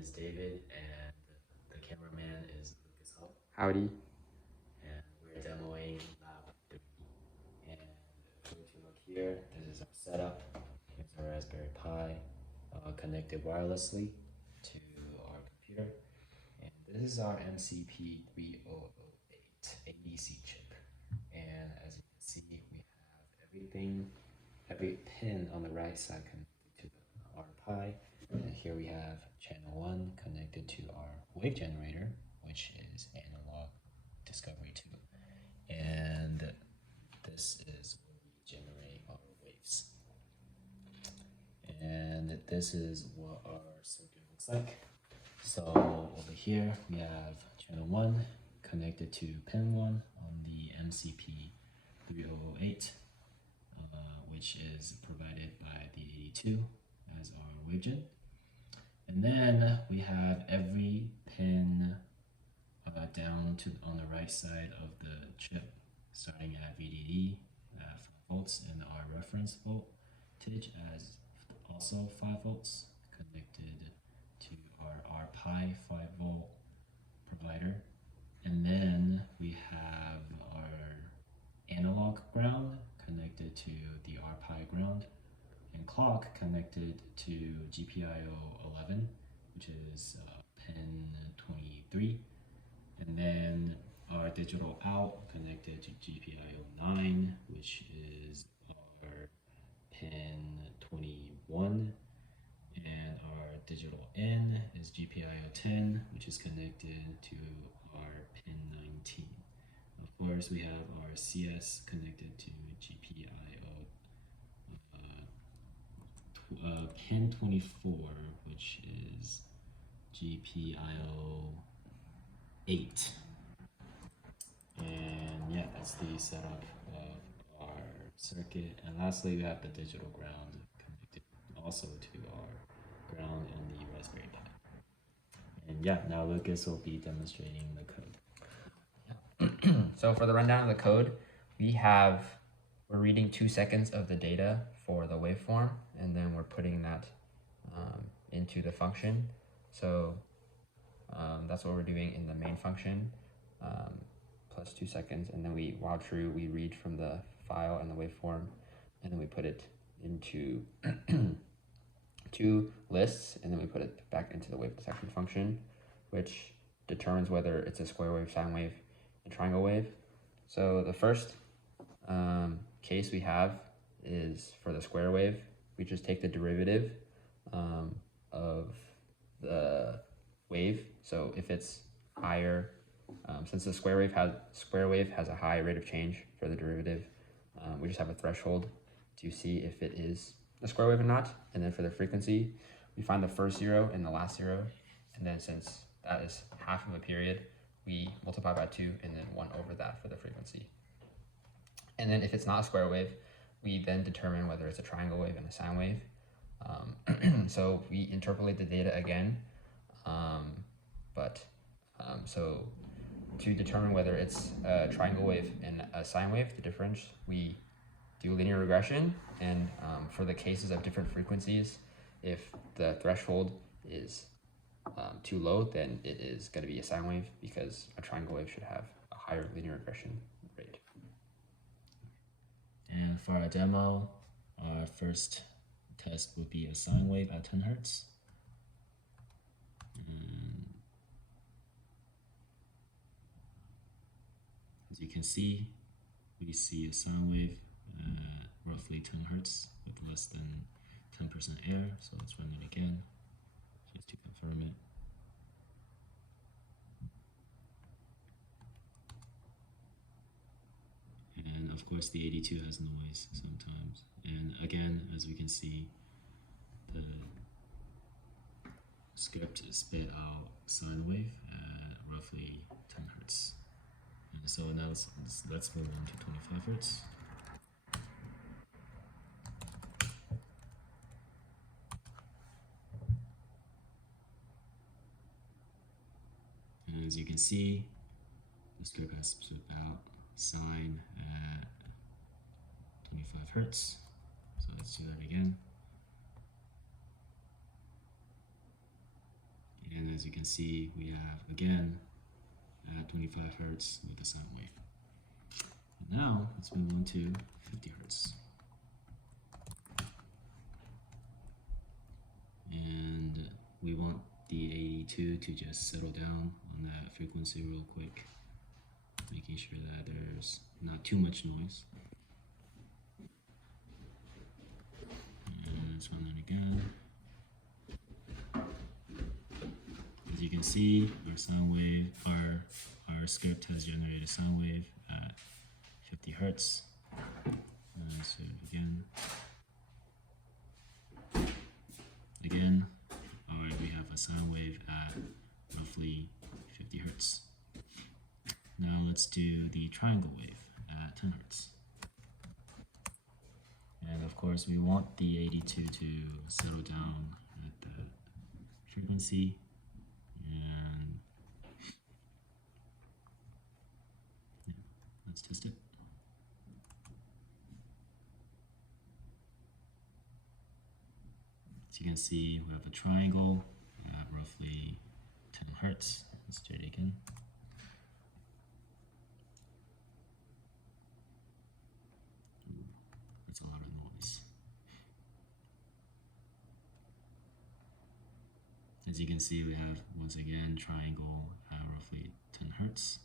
is David, and the cameraman is Lucas Ho. Howdy. And we're demoing LAB03. And if you look here, this is our setup. Here's our Raspberry Pi connected wirelessly to our computer. And this is our MCP3008 ADC chip. And as you can see, we have every pin on the right side connected to our Pi. And here we have channel 1 connected to our wave generator, which is analog discovery 2. And this is where we generate our waves. And this is what our circuit looks like. So over here we have channel 1 connected to pin 1 on the MCP3008, which is provided by the 82 as our wavegen. And then we have every pin down to on the right side of the chip, starting at VDD at 5 volts, and our reference voltage as also 5 volts connected to our Pi 5 volt provider. And then we have our analog ground connected to the Pi ground, and clock connected to GPIO 11, which is pin 23. And then our digital out connected to GPIO 9, which is our pin 21. And our digital in is GPIO 10, which is connected to our pin 19. Of course, we have our CS connected to GPIO pin 24, which is GPIO 8. And yeah, that's the setup of our circuit. And lastly, we have the digital ground connected also to our ground on the Raspberry Pi. And yeah, now Lucas will be demonstrating the code. So for the rundown of the code, we're reading 2 seconds of the data for the waveform, and then we're putting that into the function. So that's what we're doing in the main function, plus 2 seconds, and then while true, we read from the file and the waveform, and then we put it into 2 lists, and then we put it back into the wave detection function, which determines whether it's a square wave, sine wave, and triangle wave. So the first case we have is for the square wave. We just take the derivative of the wave. So if it's higher, since the square wave has a high rate of change for the derivative, we just have a threshold to see if it is a square wave or not. And then for the frequency, we find the first 0 and the last 0, and then since that is half of a period, we multiply by 2 and then 1 over that for the frequency. And then if it's not a square wave, we then determine whether it's a triangle wave and a sine wave. So we interpolate the data again, so to determine whether it's a triangle wave and a sine wave, the difference, we do linear regression, and for the cases of different frequencies, if the threshold is too low, then it is going to be a sine wave, because a triangle wave should have a higher linear regression rate. And for our demo, our first test would be a sine wave at 10 Hertz. As you can see, we see a sine wave at roughly 10 Hertz with less than 10% air. So let's run it again just to confirm it. And of course the 82 has noise sometimes. And again, as we can see, the script spit out sine wave at roughly 10 Hertz. And so now let's move on to 25 Hertz. And as you can see, the script has spit out sine at 25 Hertz. So let's do that again. as you can see, we have again at 25 hertz with a sound wave. And now let's move on to 50 hertz. And we want the 82 to just settle down on that frequency real quick, making sure that there's not too much noise. And let's run that again. As you can see, our sound wave, our script has generated a sound wave at 50 hertz. So again, all right, we have a sound wave at roughly 50 hertz. Now let's do the triangle wave at 10 hertz. And of course, we want the 82 to settle down at that frequency. And yeah, let's test it. As you can see, we have a triangle at roughly 10 hertz. Let's do it again. Ooh, that's a lot of noise. As you can see, we have once again triangle at roughly 10 hertz.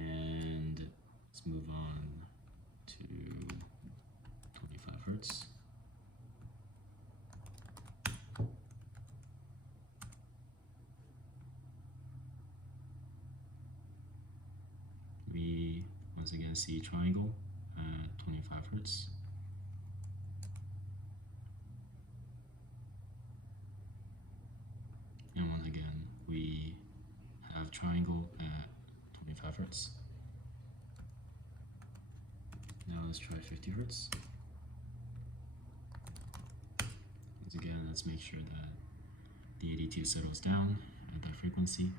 And let's move on to 25 hertz. We once again see triangle at 25 hertz. And once again, we have triangle at 25 hertz. Now let's try 50 hertz. Once again, let's make sure that the 82 settles down at that frequency.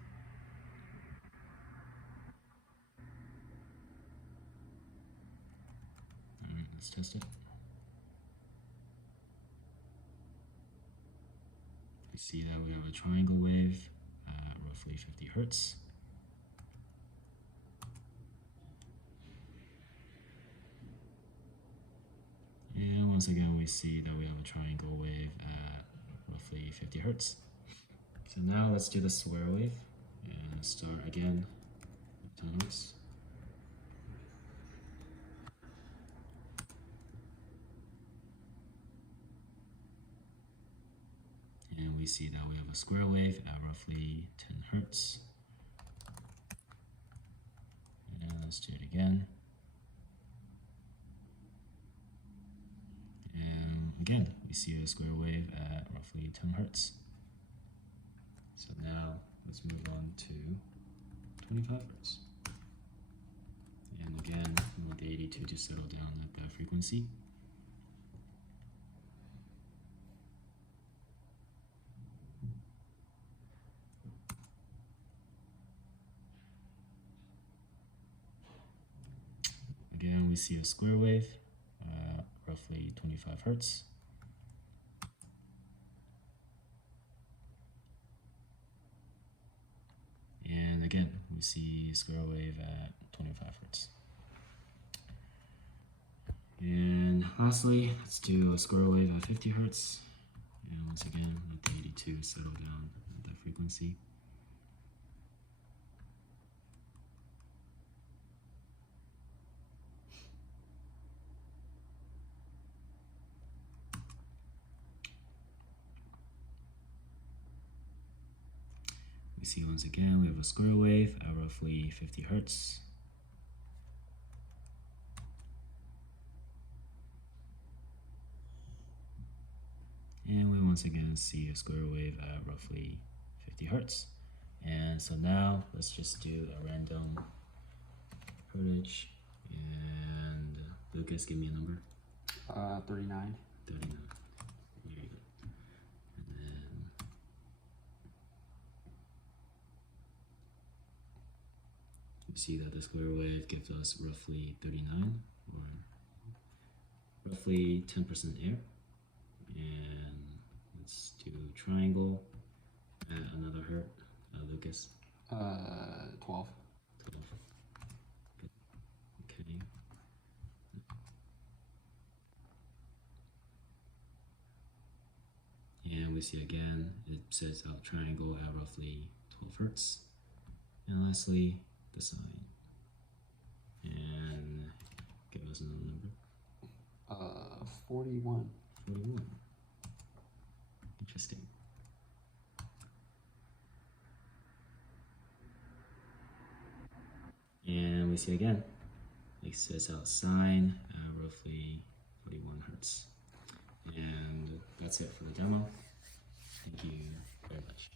All right, let's test it. We see that we have a triangle wave at roughly 50 hertz. And once again, we see that we have a triangle wave at roughly 50 hertz. So now let's do the square wave and start again with 10 hertz. And we see that we have a square wave at roughly 10 hertz. And let's do it again. And again, we see a square wave at roughly 10 hertz. So now let's move on to 25 hertz. And again, we want the 82 to settle down at that frequency. Again, we see a square wave, roughly 25 hertz. And again, we see a square wave at 25 hertz. And lastly, let's do a square wave at 50 hertz. And once again, let the 82 settle down at that frequency. We see once again we have a square wave at roughly 50 hertz. And we once again see a square wave at roughly 50 hertz. And so now let's just do a random hertz. And Lucas, give me a number. 39. 39. There you go. And then you see that the square wave gives us roughly 39, or roughly 10% air. And let's do triangle at another hertz, Lucas? 12. 12. Good. Okay. And we see again, it says our triangle at roughly 12 hertz. And lastly, the sine. And give us another number. 41. 41. Interesting. And we see again, it says our sine at roughly 41 hertz. And that's it for the demo. Thank you very much.